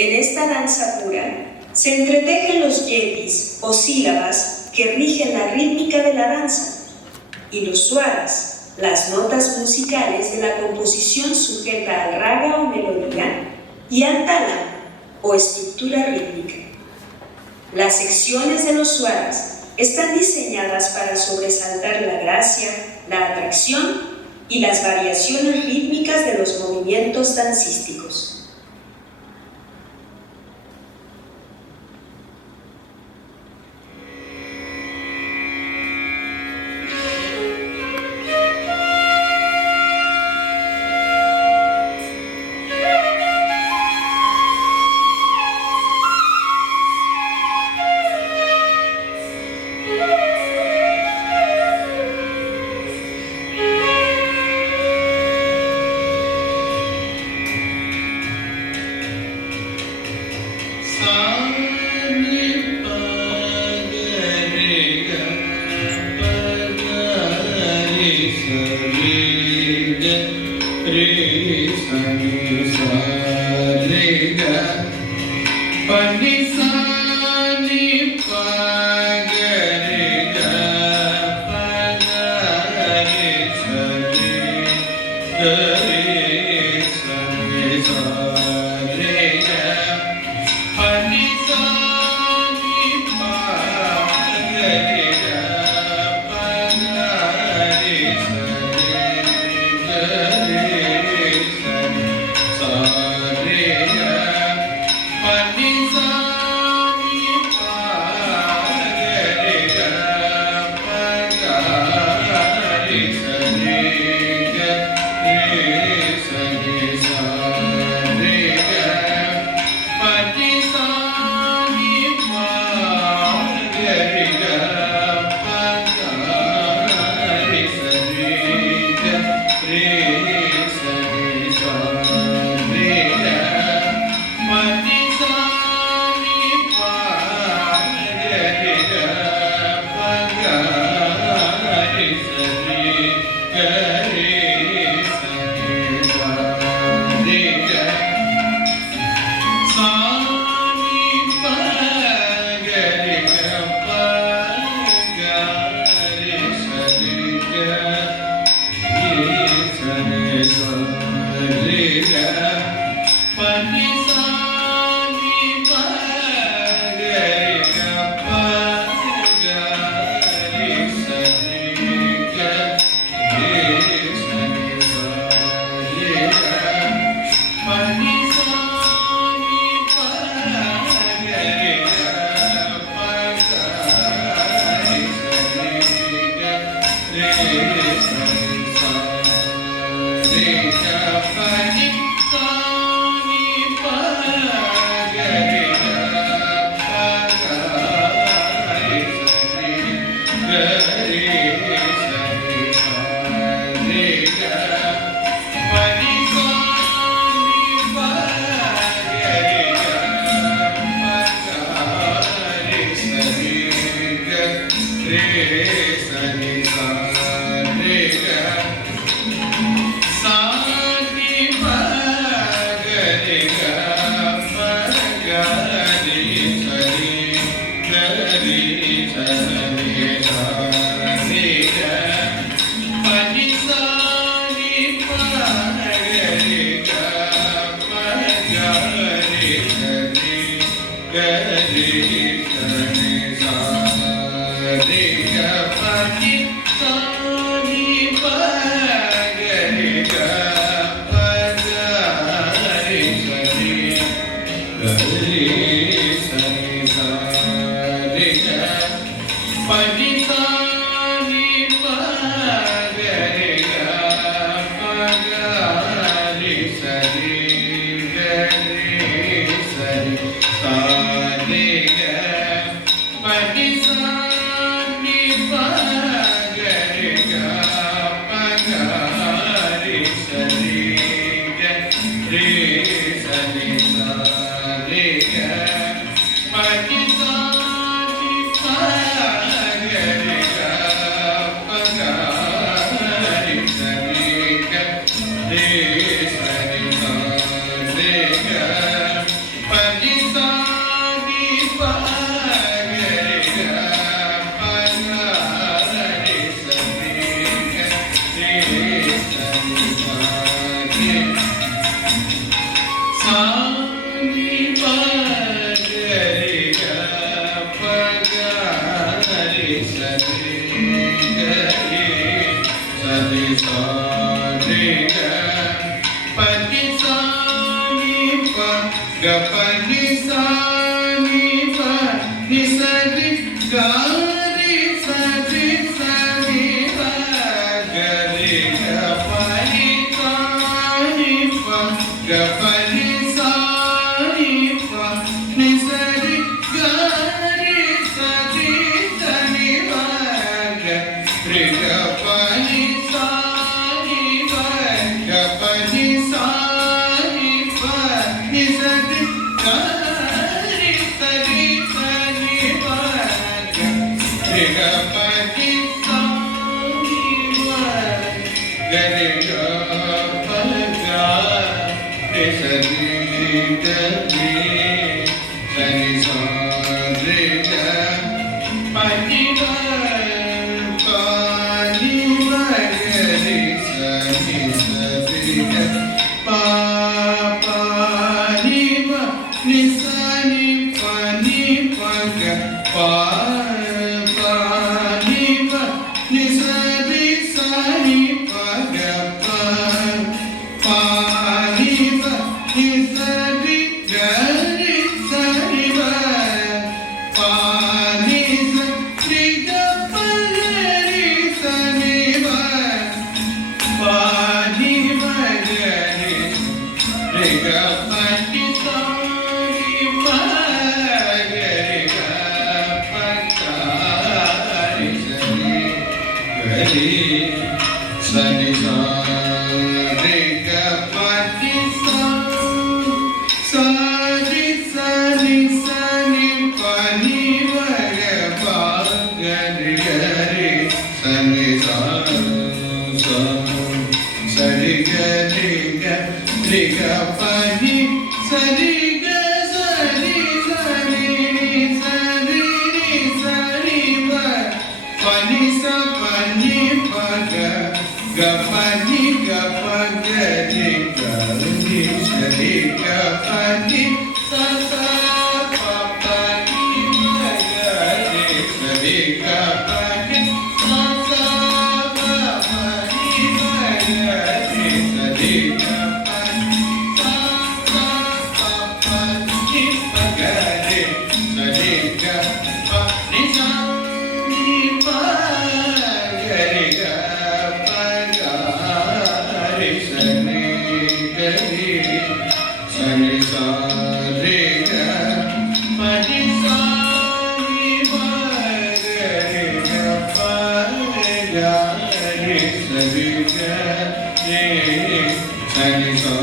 En esta danza pura se entretejen los yetis o sílabas que rigen la rítmica de la danza y los swaras, las notas musicales de la composición sujeta al raga o melodía y al tálamo o estructura rítmica. Las secciones de los swaras están diseñadas para sobresaltar la gracia, la atracción y las variaciones rítmicas de los movimientos dancísticos. ga pa ni sa ni pa ni sa ri ga ri sa ni pa ga ri ga pa ni sa ni pa ga pa ni sa ni pa ni sa ri ga ri sa ni pa ga ri ga pa ni sa ni pa ga pa ni sa ni pa ni sa ri ga ri sa ni pa ga ri ga pa ni sa ni pa ga ri ga pa ga ri sa ri ga ri sa ni sa ri ga pa ni ga pa ni ga ri sa ni sa ri ga pa pa ni ga ni sa ni pa ga pa pa ni ga ni sa ni pa ga pa pa ni ga ni sa ga ri sa ni pa pa ni sa ga pa ri sa ni pa pa ni ga ri ga pa ni sa ni pa ga ri ga pa ga ri sa ni ga ri sa ni sa ri ga pa ni sa ri sa ni pa ni ga ga pa ga ri sa ni sa ri ga ri ga pa ni sa ri ga ni sa ri pa ni sa pa ga ga pa ga ri ga ni sa ri ga pa ni sa pa pa ni ga ri sa ri ga pa ni sa pa pa ni ga ri sa ri ga pa ni sa pa pa ni ga ri sa ri ga pa ni sa ni pa ga ri ga pa ga ri sa ni ga ri sa ni sa ri ga pa ni sa ni pa ga ri ga pa ga ri sa ri ga ri sa ni sa